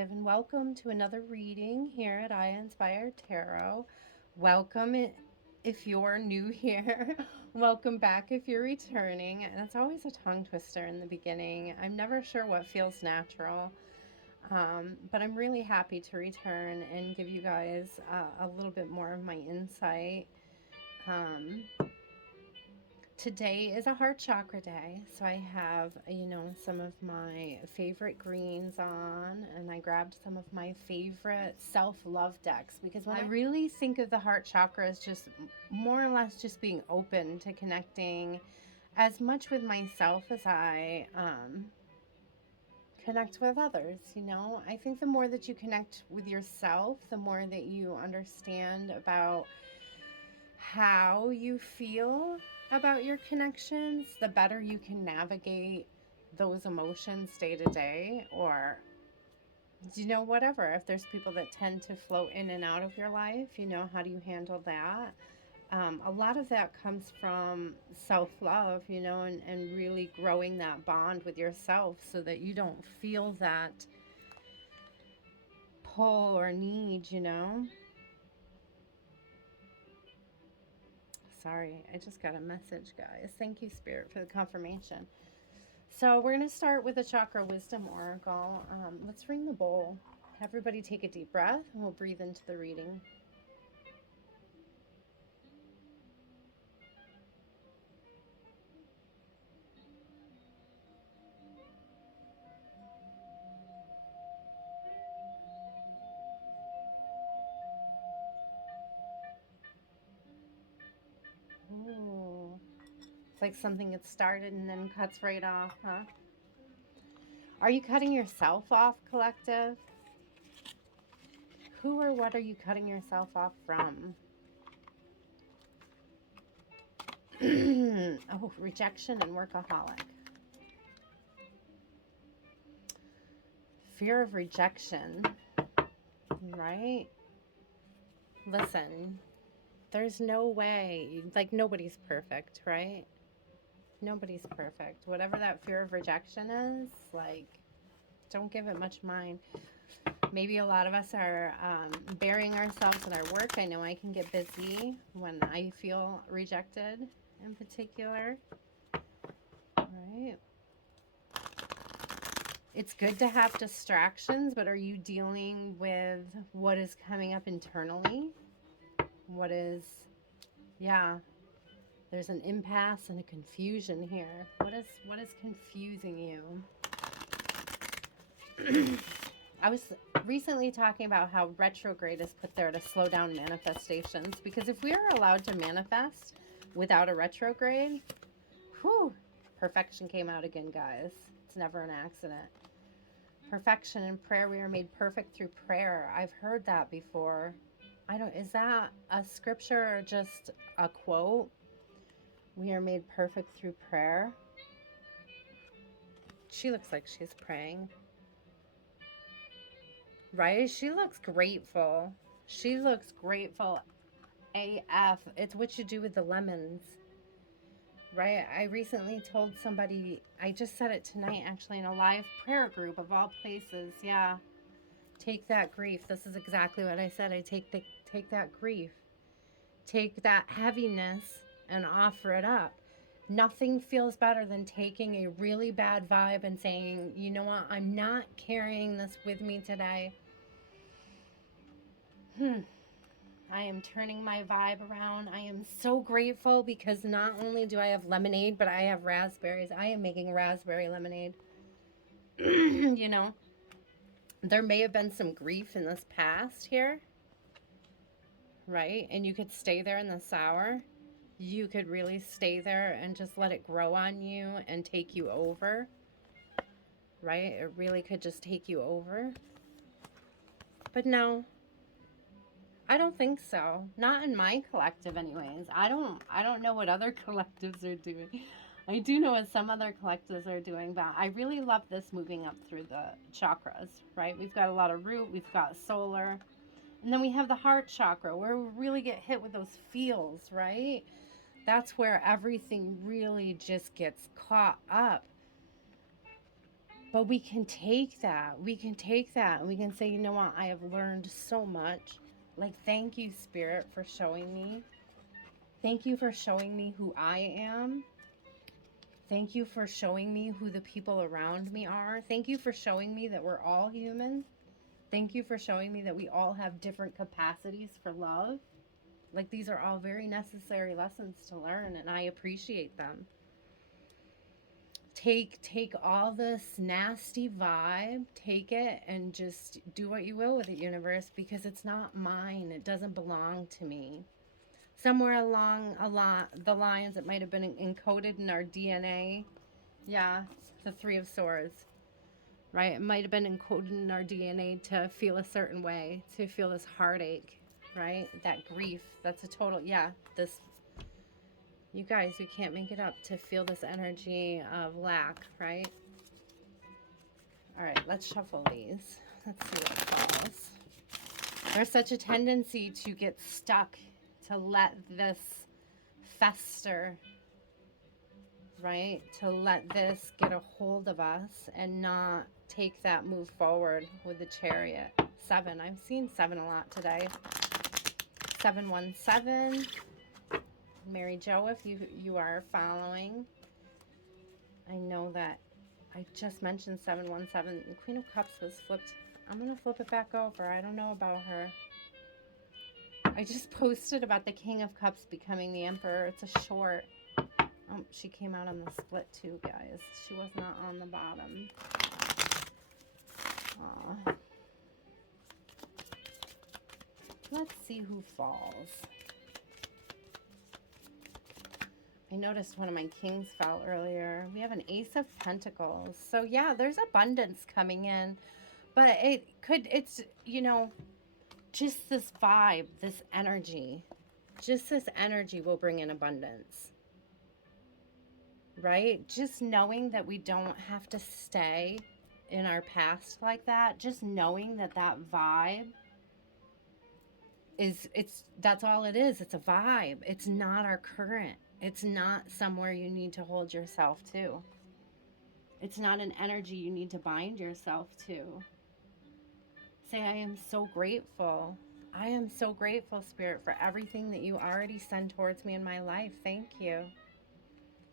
Collective, and welcome to another reading here at I Inspire Tarot. Welcome if you're new here. Welcome back if you're returning. And it's always a tongue twister in the beginning. I'm never sure what feels natural, but I'm really happy to return and give you guys a little bit more of my insight. Um, Today is a heart chakra day, so I have, some of my favorite greens on, and I grabbed some of my favorite self-love decks because when I really think of the heart chakra as just more or less just being open to connecting as much with myself as I connect with others. I think the more that you connect with yourself, the more that you understand about how you feel about your connections, the better you can navigate those emotions day to day, or whatever. If there's people that tend to float in and out of your life, how do you handle that? A lot of that comes from self-love, and really growing that bond with yourself so that you don't feel that pull or need. Sorry, I just got a message, guys. Thank you, Spirit, for the confirmation. So we're going to start with the Chakra Wisdom Oracle. Let's ring the bowl. Everybody take a deep breath, and we'll breathe into the reading. Ooh. It's like something gets started and then cuts right off, huh? Are you cutting yourself off, Collective? Who or what are you cutting yourself off from? Oh, rejection and workaholic. Fear of rejection, right? Listen, there's no way, like nobody's perfect, right? Nobody's perfect. Whatever that fear of rejection is, like, don't give it much mind. Maybe a lot of us are burying ourselves in our work. I know I can get busy when I feel rejected in particular. Right? It's good to have distractions, but are you dealing with what is coming up internally? What is, yeah, there's an impasse and a confusion here. What is confusing you? I was recently talking about how retrograde is put there to slow down manifestations, because if we are allowed to manifest without a retrograde, whew, perfection came out again, guys. It's never an accident. Perfection in prayer. We are made perfect through prayer. I've heard that before. Is that a scripture or just a quote? We are made perfect through prayer. She looks like she's praying. Right? She looks grateful. She looks grateful AF. It's what you do with the lemons. Right? I recently told somebody, I just said it tonight actually in a live prayer group of all places. Yeah. Take that grief. This is exactly what I said. I take that grief. Take that heaviness and offer it up. Nothing feels better than taking a really bad vibe and saying, you know what, I'm not carrying this with me today. I am turning my vibe around. I am so grateful because not only do I have lemonade, but I have raspberries. I am making raspberry lemonade. There may have been some grief in this past here, right? And you could stay there in the sour. You could really stay there and just let it grow on you and take you over, right? It really could just take you over. But no, I don't think so. Not in my collective anyways. I don't know what other collectives are doing. I do know what some other collectives are doing, but I really love this moving up through the chakras, right? We've got a lot of root, we've got solar, and then we have the heart chakra where we really get hit with those feels, right? That's where everything really just gets caught up. But we can take that. We can take that and we can say, you know what? I have learned so much. Like, thank you, Spirit, for showing me. Thank you for showing me who I am. Thank you for showing me who the people around me are. Thank you for showing me that we're all human. Thank you for showing me that we all have different capacities for love. Like, these are all very necessary lessons to learn, and I appreciate them. Take all this nasty vibe, take it and just do what you will with it, universe, because it's not mine. It doesn't belong to me. Somewhere along the lines, it might have been encoded in our DNA. Yeah, the Three of Swords, right? It might have been encoded in our DNA to feel a certain way, to feel this heartache, right? That grief. That's a total, yeah, this, you guys, we can't make it up, to feel this energy of lack, right? All right, let's shuffle these. Let's see what falls. There's such a tendency to get stuck, to let this fester, right? To let this get a hold of us and not take that move forward with the Chariot. 7. I've seen 7 a lot today. 717. Mary Jo, if you are following, I know that I just mentioned 717. The Queen of Cups was flipped. I'm going to flip it back over. I don't know about her. I just posted about the King of Cups becoming the Emperor. It's a short. Oh, she came out on the split too, guys. She was not on the bottom. Let's see who falls. I noticed one of my kings fell earlier. We have an Ace of Pentacles. So yeah, there's abundance coming in. But it's, you know, just this vibe, this energy. Just this energy will bring in abundance. Right? Just knowing that we don't have to stay in our past like that. Just knowing that that vibe that's all it is. It's a vibe. It's not our current. It's not somewhere you need to hold yourself to. It's not an energy you need to bind yourself to. Say, I am so grateful. I am so grateful, Spirit, for everything that you already send towards me in my life. Thank you.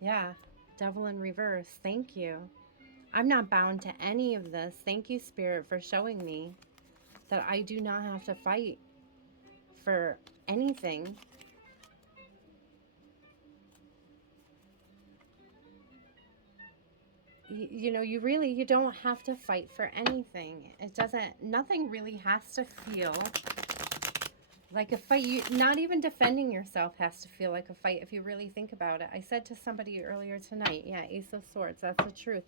Yeah, Devil in reverse. Thank you. I'm not bound to any of this. Thank you, Spirit, for showing me that I do not have to fight for anything. You know, you don't have to fight for anything. Nothing really has to feel like a fight. Not even defending yourself has to feel like a fight if you really think about it. I said to somebody earlier tonight, yeah, Ace of Swords, that's the truth.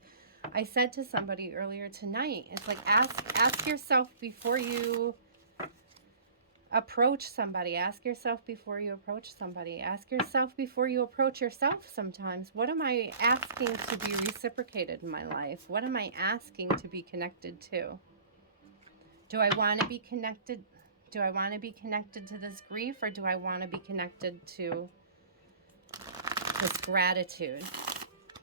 I said to somebody earlier tonight, it's like, ask yourself before you approach somebody. Ask yourself before you approach somebody. Ask yourself before you approach yourself sometimes. What am I asking to be reciprocated in my life? What am I asking to be connected to? Do I want to be connected? Do I want to be connected to this grief, or do I want to be connected to this gratitude?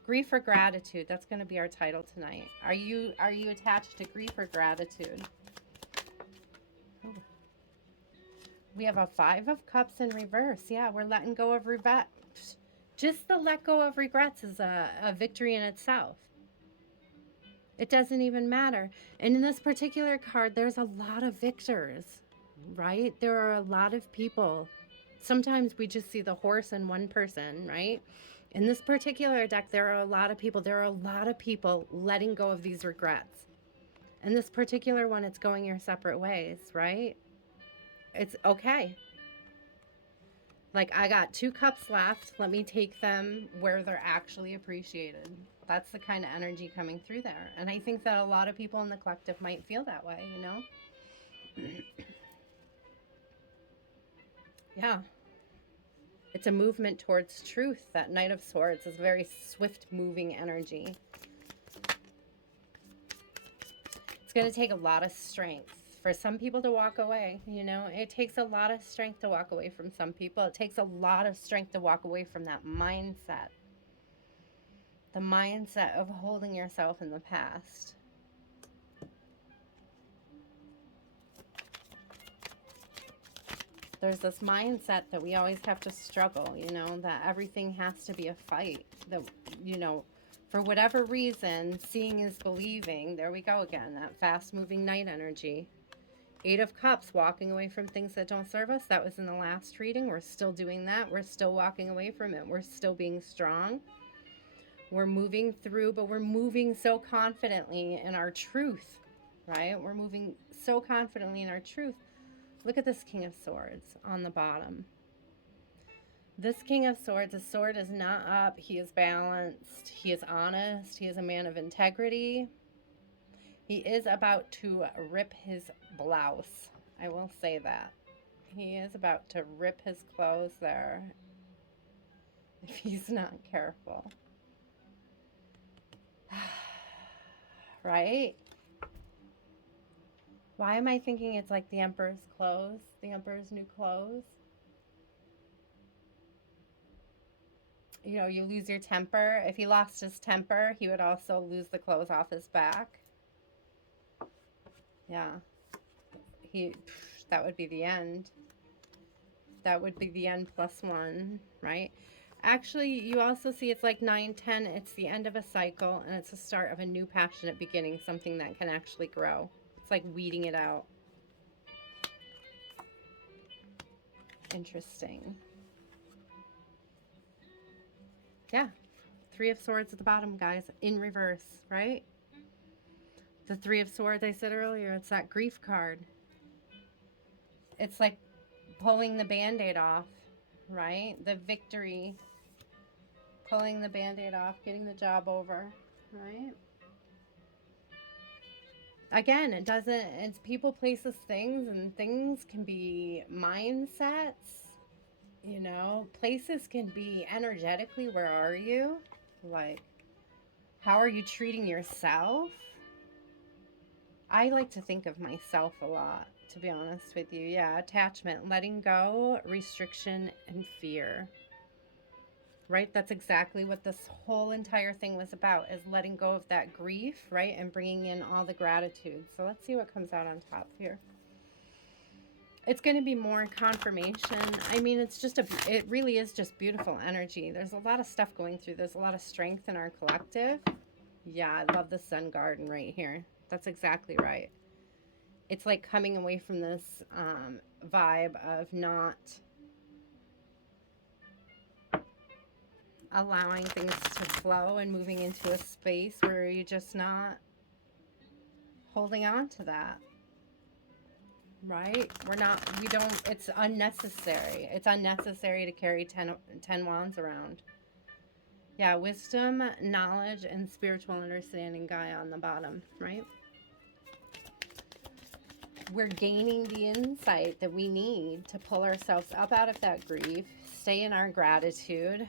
Grief or gratitude? That's going to be our title tonight. Are you attached to grief or gratitude? We have a 5 of Cups in reverse. Yeah, we're letting go of regret. Just the let go of regrets is a victory in itself. It doesn't even matter. And in this particular card, there's a lot of victors, right? There are a lot of people. Sometimes we just see the horse in one person, right? In this particular deck, there are a lot of people. There are a lot of people letting go of these regrets. In this particular one, it's going your separate ways, right? It's okay. Like, I got 2 cups left. Let me take them where they're actually appreciated. That's the kind of energy coming through there. And I think that a lot of people in the collective might feel that way, you know? Yeah. It's a movement towards truth. That Knight of Swords is very swift moving energy. It's going to take a lot of strength for some people to walk away. You know, it takes a lot of strength to walk away from some people. It takes a lot of strength to walk away from that mindset. The mindset of holding yourself in the past. There's this mindset that we always have to struggle, you know, that everything has to be a fight. That, you know, for whatever reason, seeing is believing. There we go again, that fast moving night energy. Eight of Cups, walking away from things that don't serve us. That was in the last reading. We're still doing that. We're still walking away from it. We're still being strong. We're moving through, but we're moving so confidently in our truth, right? We're moving so confidently in our truth. Look at this King of Swords on the bottom. This King of Swords, his sword is not up. He is balanced. He is honest. He is a man of integrity. He is about to rip his blouse. I will say that. He is about to rip his clothes there if he's not careful. Right? Why am I thinking it's like the Emperor's clothes? The Emperor's new clothes? You know, you lose your temper. If he lost his temper, he would also lose the clothes off his back. Yeah. That would be the end. That would be the end +1, right? Actually, you also see it's like 9-10. It's the end of a cycle, and it's the start of a new passionate beginning, something that can actually grow. It's like weeding it out. Interesting. Yeah. 3 of Swords at the bottom, guys, in reverse, right? The 3 of Swords, I said earlier, it's that grief card. It's like pulling the Band-Aid off, right? The victory, pulling the Band-Aid off, getting the job over, right? Again, it's people, places, things, and things can be mindsets, you know, places can be energetically, where are you? Like, how are you treating yourself? I like to think of myself a lot, to be honest with you. Yeah, attachment, letting go, restriction, and fear. Right? That's exactly what this whole entire thing was about, is letting go of that grief, right? And bringing in all the gratitude. So let's see what comes out on top here. It's going to be more confirmation. I mean, it really is just beautiful energy. There's a lot of stuff going through. There's a lot of strength in our collective. Yeah, I love the Sun Garden right here. That's exactly right. It's like coming away from this vibe of not allowing things to flow and moving into a space where you're just not holding on to that. Right? It's unnecessary. It's unnecessary to carry 10 wands around. Yeah, wisdom, knowledge, and spiritual understanding guy on the bottom, right? We're gaining the insight that we need to pull ourselves up out of that grief, stay in our gratitude,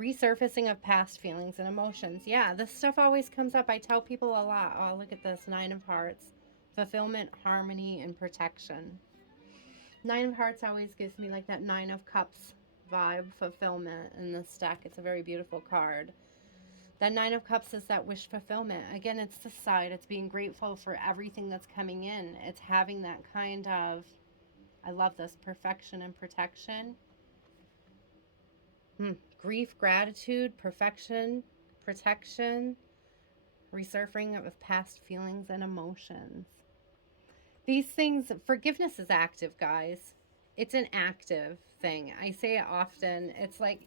resurfacing of past feelings and emotions. Yeah, this stuff always comes up. I tell people a lot. Oh, look at this, 9 of Hearts. Fulfillment, harmony, and protection. 9 of Hearts always gives me like that 9 of Cups vibe, fulfillment in this deck. It's a very beautiful card. That 9 of Cups is that wish fulfillment. Again, it's the side. It's being grateful for everything that's coming in. It's having that kind of, I love this, perfection and protection. Grief, gratitude, perfection, protection, resurfacing of past feelings and emotions. These things, forgiveness is active, guys. It's an active thing. I say it often. It's like,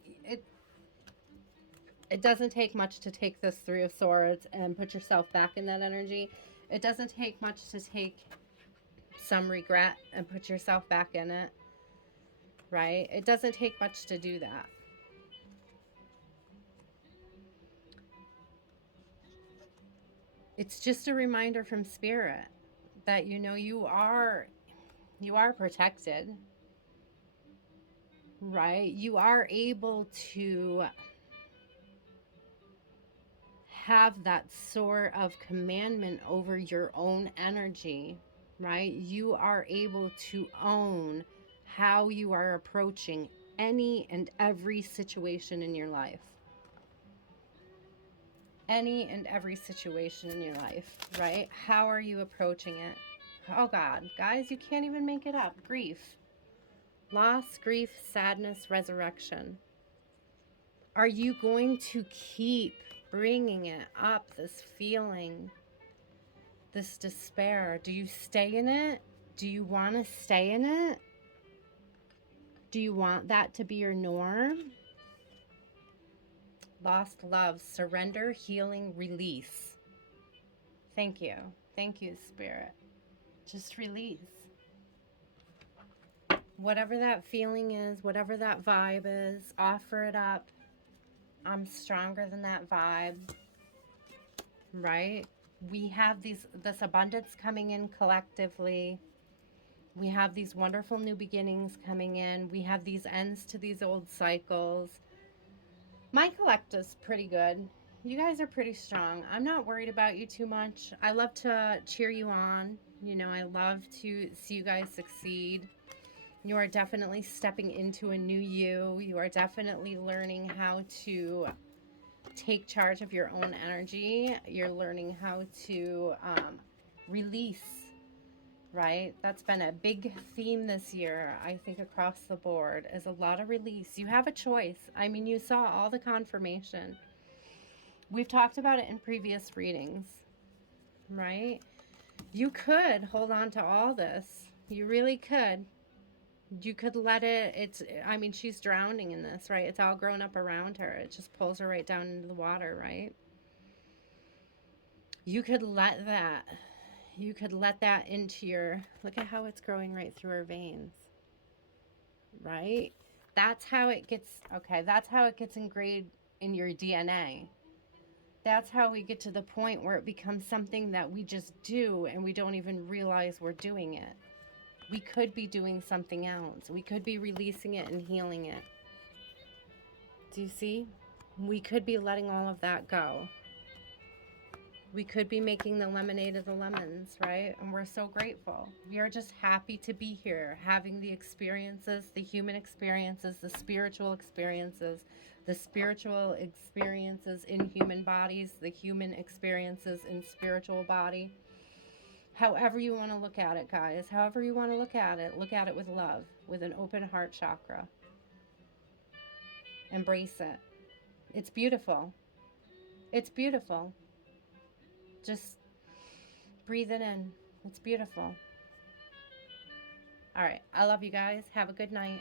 it doesn't take much to take this 3 of Swords and put yourself back in that energy. It doesn't take much to take some regret and put yourself back in it, right? It doesn't take much to do that. It's just a reminder from Spirit that, you know, you are protected, right? You are able to have that sort of commandment over your own energy, right? You are able to own how you are approaching any and every situation in your life. any and every situation in your life, right? How are you approaching it? Oh God, guys, you can't even make it up. Grief, loss, grief, sadness, resurrection. Are you going to keep bringing it up, this feeling, this despair? Do you stay in it? Do you want to stay in it? Do you want that to be your norm? Lost love, surrender, healing, release. Thank you. Thank you, Spirit. Just release. Whatever that feeling is, whatever that vibe is, offer it up. I'm stronger than that vibe, right? We have this abundance coming in collectively. We have these wonderful new beginnings coming in. We have these ends to these old cycles. My collective's pretty good. You guys are pretty strong. I'm not worried about you too much. I love to cheer you on. You know, I love to see you guys succeed. You are definitely stepping into a new you. You are definitely learning how to take charge of your own energy. You're learning how to release, right? That's been a big theme this year, I think, across the board, is a lot of release. You have a choice. I mean, you saw all the confirmation. We've talked about it in previous readings, right? You could hold on to all this. You really could. You could let it, I mean, she's drowning in this, right? It's all grown up around her. It just pulls her right down into the water, right? You could let that into your, look at how it's growing right through her veins, right? That's how it gets, okay, that's how it gets engraved in your DNA. That's how we get to the point where it becomes something that we just do and we don't even realize we're doing it. We could be doing something else. We could be releasing it and healing it. Do you see? We could be letting all of that go. We could be making the lemonade of the lemons, right? And we're so grateful. We are just happy to be here, having the experiences, the human experiences, the spiritual experiences in human bodies, the human experiences in spiritual body. However you want to look at it, guys, however you want to look at it with love, with an open heart chakra. Embrace it. It's beautiful. It's beautiful. Just breathe it in. It's beautiful. All right. I love you guys. Have a good night.